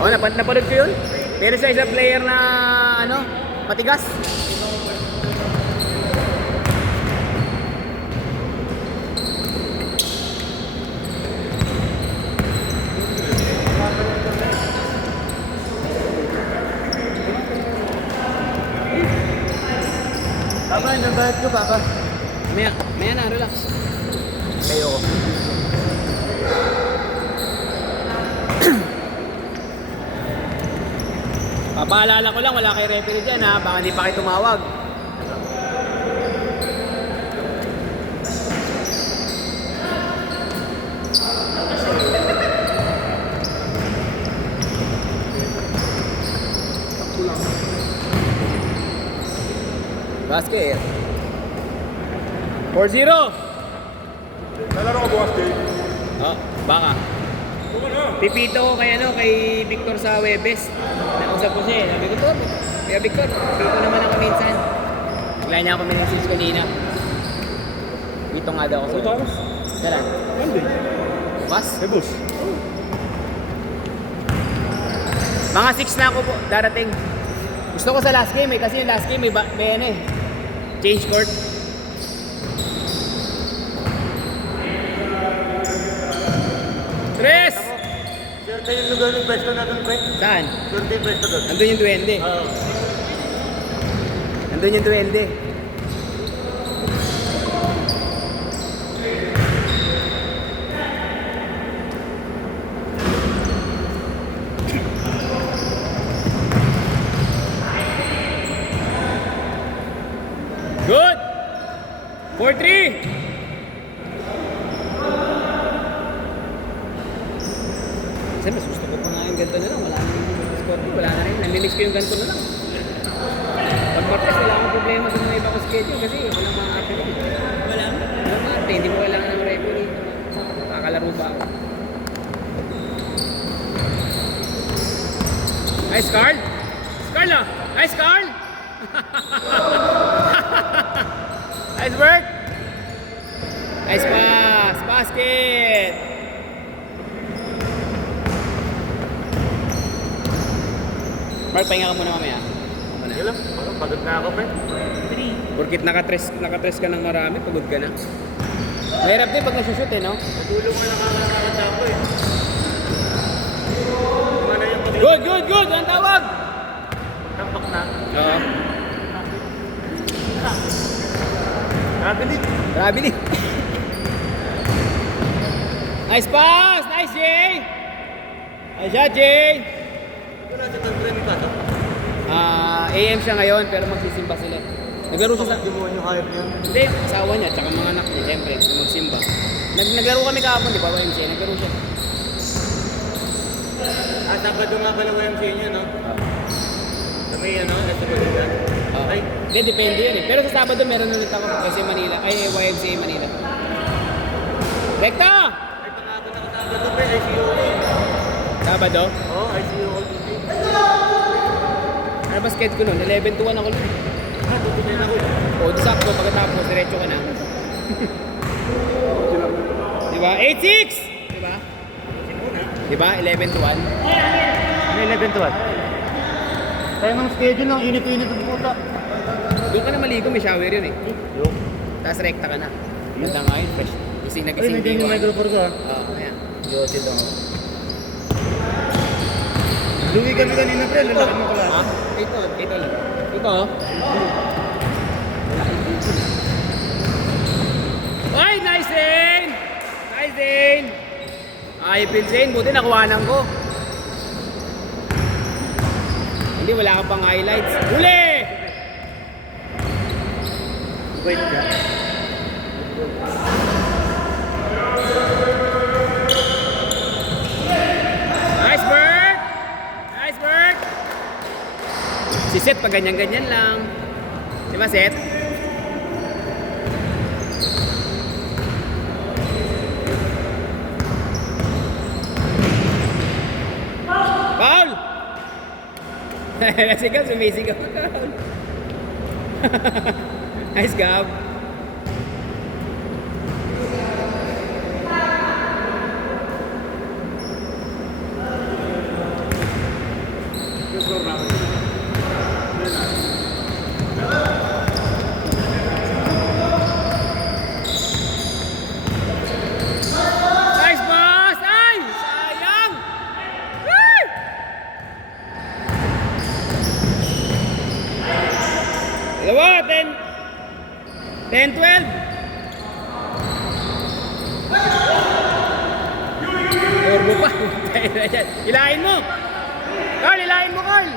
Oo, napanood ko yun. Pero siya isang player na, ano, matigas. Papa, yung bayad ko, Papa. Maya na, relax. Kayo ko. Papaalala ko lang, wala kay referee dyan ha. Baka hindi pa kayo tumawag. Basket. 4-0. Nalaro ko bukas, Jay. Oh, baka. Pipito ko kay Victor sa Webes. Nausap ko siya eh. Sabi ko to, kaya Victor, pito naman ako minsan. Bigla niya ako minessage kanina. Pito nga daw ako sa Thomas? Kala. Hindi. Mas? Eh, boss. Mga 6 na ako po, darating. Gusto ko sa last game eh, kasi yung last game may ano eh. Change court. Tres! Swerte yung lugar ng pwesto natin, pre. Saan? Swerte yung pwesto doon. Nandun yung duwende. Oo. Nandun yung duwende. Good! 4-3! Kasi mas gusto ko pa nga yung ganito na lang. Wala na yung score ko. Wala na rin. Namimix ko yung ganito na lang. Pag Martes, wala akong problema sa mga ibang schedule kasi walang mga kapatid. Wala mo? Walang mga ate. Hindi mo kailangan ng referee. Kakalaro ba ako? Nice, Carl! Carl ah! Nice, Carl! Nice work! Nice pass! Basket! Mark, pahinga ka muna mamaya. Sige lang. Pagod na ako, pre. Porkit nakatres ka ng marami, pagod ka na. Mahirap din pag nasushoot eh, no? Natulog mo lang ang nakakatapo eh. Kumana yung pag- Good, good, good! Ang tawag! Tampak na. Oo. Nakabilit. Grabe din. Nice pass! Nice, Jay! Nice shot, Jay! Wala sa country ni Kato. AM siya ngayon, pero magsisimba sila. Naglaro siya sa... Hindi mo yung hype niya. Hindi, asawa niya, tsaka mga anak niya, siyempre, magsimba. Naglaro kami kahapon, di ba, YMCA? Naglaro siya. Sabado nga pala YMCA niya, no? Kami, ano, nasa Manila. Ay, Hindi, depende yun eh. Pero sa Sabado, meron ulit ako kasi Manila. Ay, YMCA Manila. Rekta! ito nga ako nakasabado, pre. ICU ko. Sabado? Oo, ICU ko. Ano ba sked ko nun? 11 to 1 ako nun. Tutuloy na ako. O, di sakto, pagkatapos, diretso ka na. Diba? 8-6! Diba? Diba? 11 to 1. Ano 11 to 1? Tayo ng schedule ng init-init ng puta. Doon ka na maligo, may shower yun eh. Yung. Tapos rekta ka na. Ganda nga yun, fresh. Gising na Ay, gising. nandiyan yung microphone ko, ha? Oo, ayan. Yosi daw ako. Luwi kami kanina, pre. Lalaki mo pala. Ha? Ito lang. Ito oh. Ay, nice Zane! Nice Zane! Ay, Phil Zane, buti nakuhanan ko. Hindi, wala ka pang highlights. Huli! Wait ka. Nice work! Nice work! Si Seth, pag ganyan-ganyan lang. Di ba, Seth? Foul! Nasigaw, sumisigaw. Foul. Nice, Gab. Ilahin mo! Carl, ilahin mo, Carl!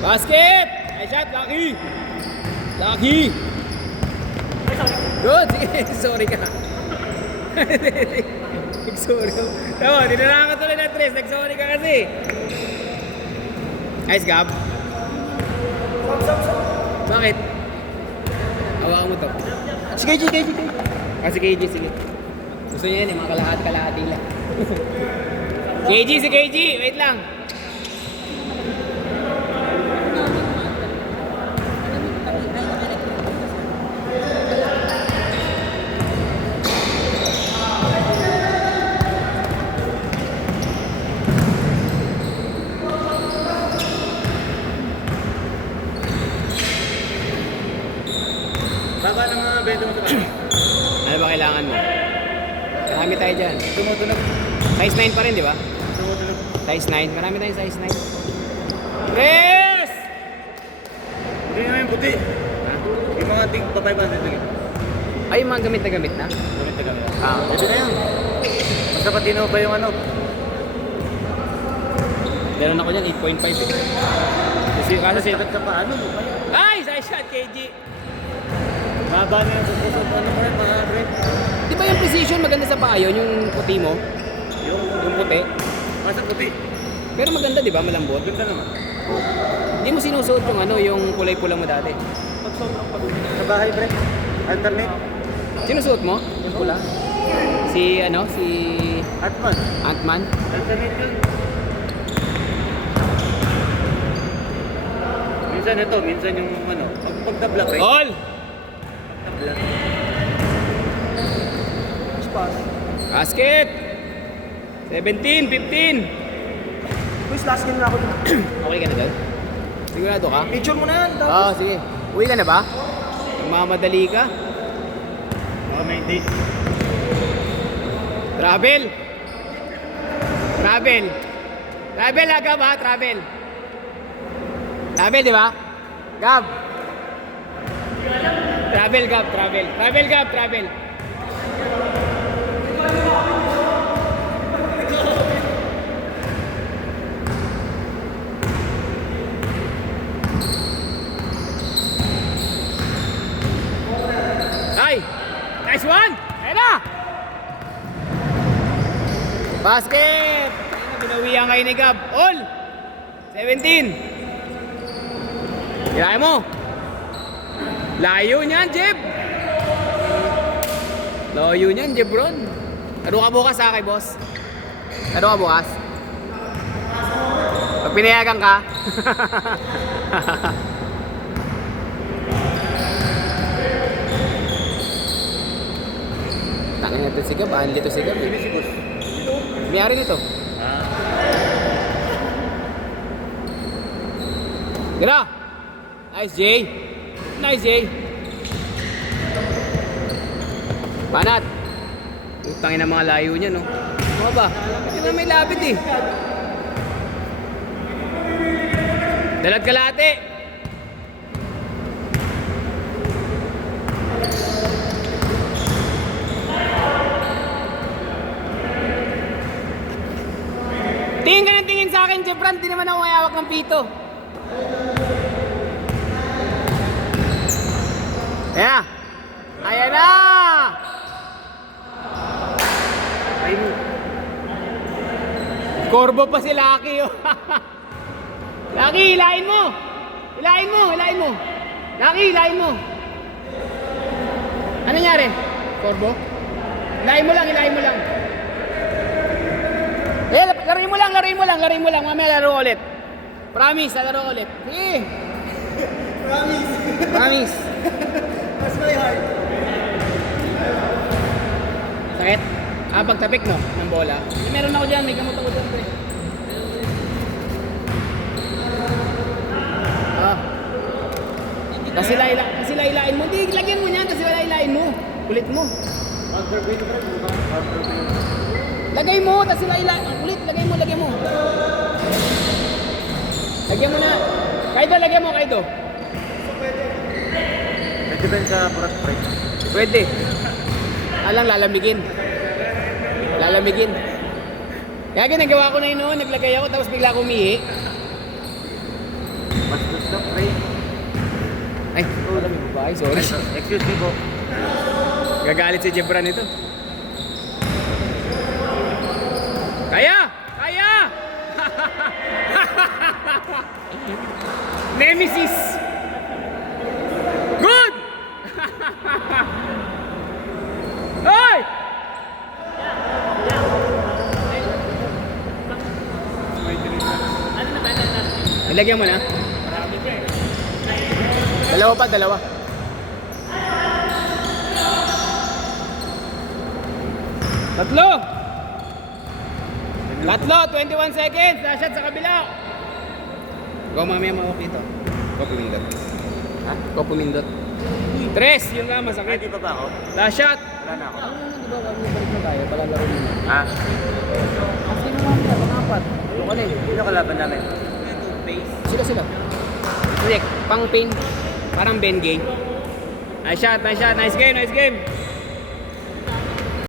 Basket! Ay shot, Lucky! Lucky! Good! Sige, sorry ka. Nag-sorry ka. Tama, dinaraan ka tuloy ng tres. Nag-sorry ka kasi. Nice, Gab. Bakit? Hawakan mo to. Si KG. Si KG, sige. Gusto niya yan, yung mga kalahati lang. Si KG, wait lang. Baba ng mga bento mo sa kanya. Ano ba kailangan mo? Marami tayo dyan. Tumutunog. Size 9 pa rin, di ba? Tumutunog. Size 9. Marami tayong size 9. Yes! Hindi naman yung puti. Ha? Yung mga tig pa 500 lang. Ay, yung mga gamit na gamit na? Gamit na gamit. Ah, Ito na yan. Basta patino pa yung ano. meron ako dyan, 8.5 eh. Kasi Sikat sa paano mo. ay! Size shot, KG! Haba na yung susot. Ano mo rin mga Dre? Di ba yung precision maganda sa paa yun, yung puti mo? Yung puti? Masa puti. Pero maganda, di ba? Malambot. Ganda naman. Hindi mo sinusuot yung ano, yung kulay-pula mo dati. Sa bahay, Bre. Alternate. Sinusuot mo? Yung pula? Si ano? Si Atman. Ant-Man? Alternate yun. Minsan ito, minsan yung ano. Pagda-black, Bre. All! Black. Basket! 17, 15! Boys, last game na ako dun. Okay ka na dyan? Sigurado ka? Picture mo na yan. Oo, sige. Uwi ka na ba? Nagmamadali ka? Mga may date. Travel! Travel! Travel ha, Gab ha? Travel! Travel, di ba? Gab! Travel, Gab, travel. Travel, Gab, travel. Ay! Nice one! Ayan na! Basket! Ayan na, binawihan kayo ni Gab. All! 17! Kaya mo! Layo niyan, Jeb! Layo niyan, Jebron. Laro ka bukas ha, kay boss. Laro ka bukas. Pag pinayagan ka. Tangin natin si Gab, anli to si Gab Sino eh. si boss? Mayari nito. Ah. Gira! Nice, Jay! Nice, Jay! Banat! Utangin ang mga layo niya, no? Ano ba? Ito na may lapit eh. Dalag kalate! Tingin ka ng tingin sa akin, Jebran. Di naman ako mayawak ng pito. Ayan! Ayan na! Ay mo. Corbo pa si Lucky, oh. Lucky, hilahin mo! Hilahin mo, hilahin mo! Lucky, hilahin mo! Ano nangyari? Corbo? Hilahin mo lang, hilahin mo lang. Eh, laruin mo lang, laruin mo lang, laruin mo lang. Mamaya laro ulit. Promise, laro ulit. Sige. Promise. Promise. That's my heart. Sakit? Ah, pagtapik no? Ng bola. Eh, meron ako dyan, may gamot ako dyan, pre. Ah. Tapos sila-ilain mo. Hindi, lagyan mo niyan. Tapos sila-ilain mo. Kulit mo. Lagay mo. Tapos sila-ilain. Kulit. Lagay mo. Lagyan mo na. Kaido, lagyan mo. Kaido. Nag-depend sa product price. Pwede. Alang lalamigin. Kaya ginagawa ko na yun noon. Naglagay ako. Tapos bigla ko umihi. Mas gusto, pre. Ay, alam mo ba? Ay, sorry. Excuse me po. Gagalit si Jebran ito. Kaya! Nemesis! Good! Hoy! Ilagyan mo na. Dalawa. Tatlo, 21 seconds. Nashot sa kabila. Go, mamaya mo dito. Go, pumindot. Ha? Go, pumindot. 3, yun nga, masakit. Ready pa ba ako? Last shot. Wala na ako. Di ba, wag mo balik na tayo. Palalaro mo na. Ha? Kasi naman yan, pangapat. Ano ka na eh? Sino kalaban namin? Sila. Correct. Pang pin. Parang Ben game. Nice shot. Nice game.